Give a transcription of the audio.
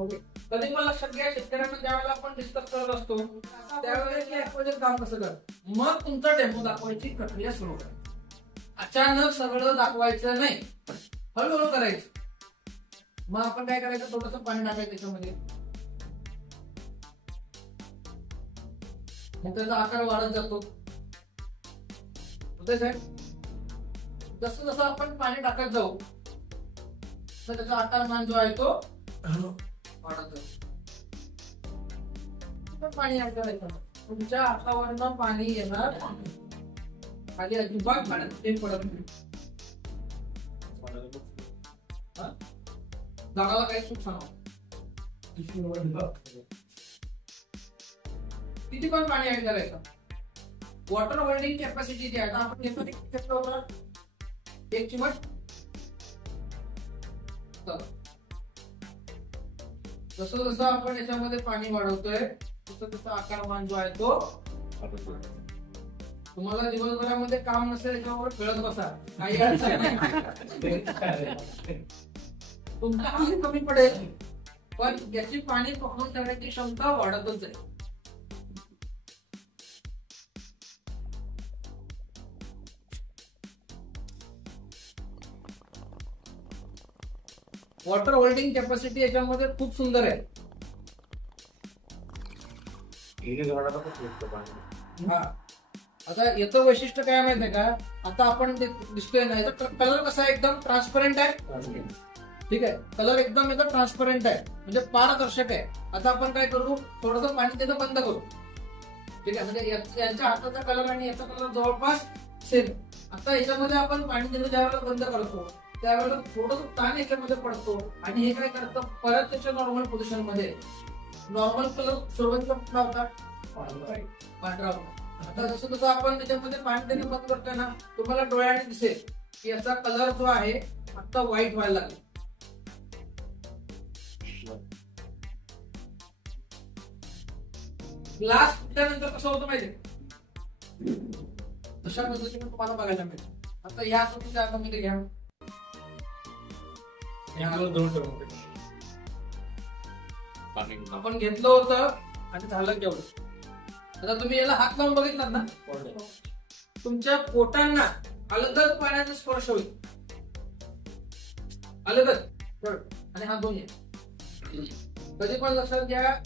Okay. कधी पण लक्षात घ्या, शेतकऱ्यांना ज्यावेळेला आपण डिस्कस करत असतो त्यावेळेस ऍक्वाजल काम कसं करत, मग तुमचा डेमो दाखवायची प्रक्रिया सुरू करा. अचानक सगळं दाखवायचं नाही, हळूहळू करायचं. मग आपण काय करायचं, थोडंसं पाणी टाकायचं त्याच्यामध्ये, त्याचा आकार वाढत जातो. साहेब जसं जसं आपण पाणी टाकत जाऊ तर त्याचा आकारमान जो आहे तो वाढत जातो. पाणी ऍड करायचं, तुमच्या हातावरनं पाणी येणार, खाली अजिबात पाण्यात पडत नाही. झाडाला काही चूक सांगा, किती पण पाणी ऍड करायचं. वॉटर होल्डिंग कॅपॅसिटी जी आहे ना, आपण घेतो एक चिमट. जसं जसं आपण याच्यामध्ये पाणी वाढवतोय तसं तसं आकारमान जो आहे तो, तुम्हाला दिवसभरामध्ये काम नसेल याच्यावर खेळत बसा, काही अडचण नाही. तुमचा पाणी कमी पडेल पण याची पाणी पकडून ठेवण्याची क्षमता वाढतच जाईल. वॉटर होल्डिंग कॅपॅसिटी याच्यामध्ये खूप सुंदर आहे. हा, आता याचं वैशिष्ट्य काय माहितीये का, आता आपण दिसतोय ना, याचा कलर कसा आहे, एकदम ट्रान्सपरंट आहे. ठीक आहे, कलर एकदम याचा ट्रान्सपरंट आहे, म्हणजे पारदर्शक आहे. आता आपण काय करू, थोडंसं पाणी त्याचं बंद करू. ठीक आहे, म्हणजे यांच्या हाताचा कलर आणि याचा कलर जवळपास सेम. आता याच्यामध्ये आपण पाणी देणं ज्यावेळेला बंद करतो त्यावेळेला थोडंसं ताण याच्यामध्ये पडतो आणि हे काय करतं, परत त्याच्या नॉर्मल पोझिशन मध्ये, नॉर्मल कलर सुरुवातीला कुठला होता, पांढरा होता. आता जसं जसं आपण त्याच्यामध्ये पाणी देणं बंद करतोय ना, तुम्हाला डोळ्याने दिसेल की याचा कलर जो आहे आता व्हाईट व्हायला लागला. ग्लास फुटल्यानंतर कसं होतं माहिती, तशा पद्धतीने तुम्हाला बघायला मिळेल. आता या तुम्ही त्यामध्ये घ्या, आपण घेतलं होतं आणि झालं केवढं. आता तुम्ही याला हात लावून बघितलात ना, तुमच्या पोटांना अलगद पाण्याचा स्पर्श होईल, अलगद. आणि हात दोन्ही कधी पण लक्षात घ्या,